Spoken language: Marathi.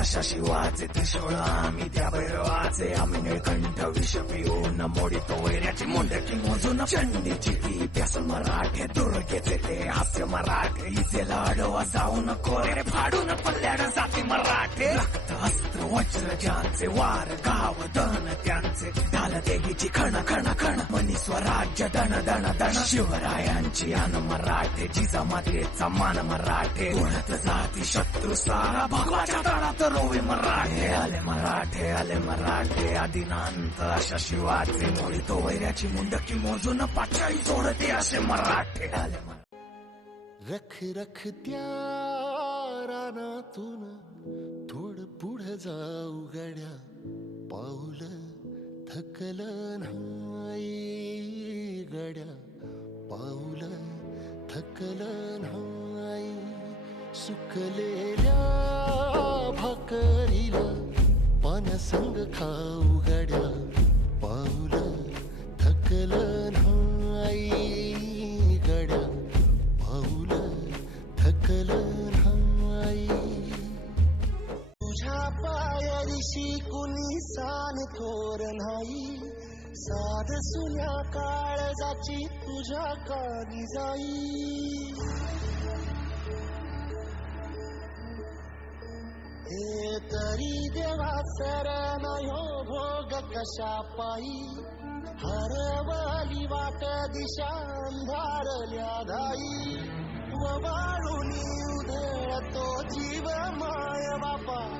अशा शिवाचे त्रिशूळ आम्ही त्या भैरवाचे आम्ही निळकंठ विष पिऊन मोडितो वैऱ्याची मुंडकी मोजून चंडीची ती प्यास मराठे दुर्गेचे ते हास्य मराठे इचे लाडवा जाऊन कोरे फाडून पल्ल्याड जाती मराठे रक्त वज्र ज्यांचे वार गाव दन त्यांचे. ढाल देवीची खण खण खण. मनी स्वराज्य दण दण दण शिवरायांची अन मराठे जिजामातेचा मान मराठे. ओढत जाती शत्रू सारा भगवाच्या तळात रोवे मराठे. आले मराठे आले मराठे. आदिनांत अशा शिवाचे मोडितो वैऱ्याची मुंडकी मोजून पाचाई सोडते असे मराठे. आले मराठे. रख रख त्या रानातून थोड जाऊ गड्या पाऊल थकल नाही गड्या. पाऊल थकल नाही सुकलेल्या भाकरीला पानसंग खाऊ गड्या. पाऊल पायरीशी कुणी सान थोर नाही. साध सुन्या काळजाची तुझ्या कानी जाई. हे तरी देवा सर नयो भोग कशा पायी. हरवली वाट दिशा अंधारल्या धाई. ववाळूनी उधळतो जीव माय बापा.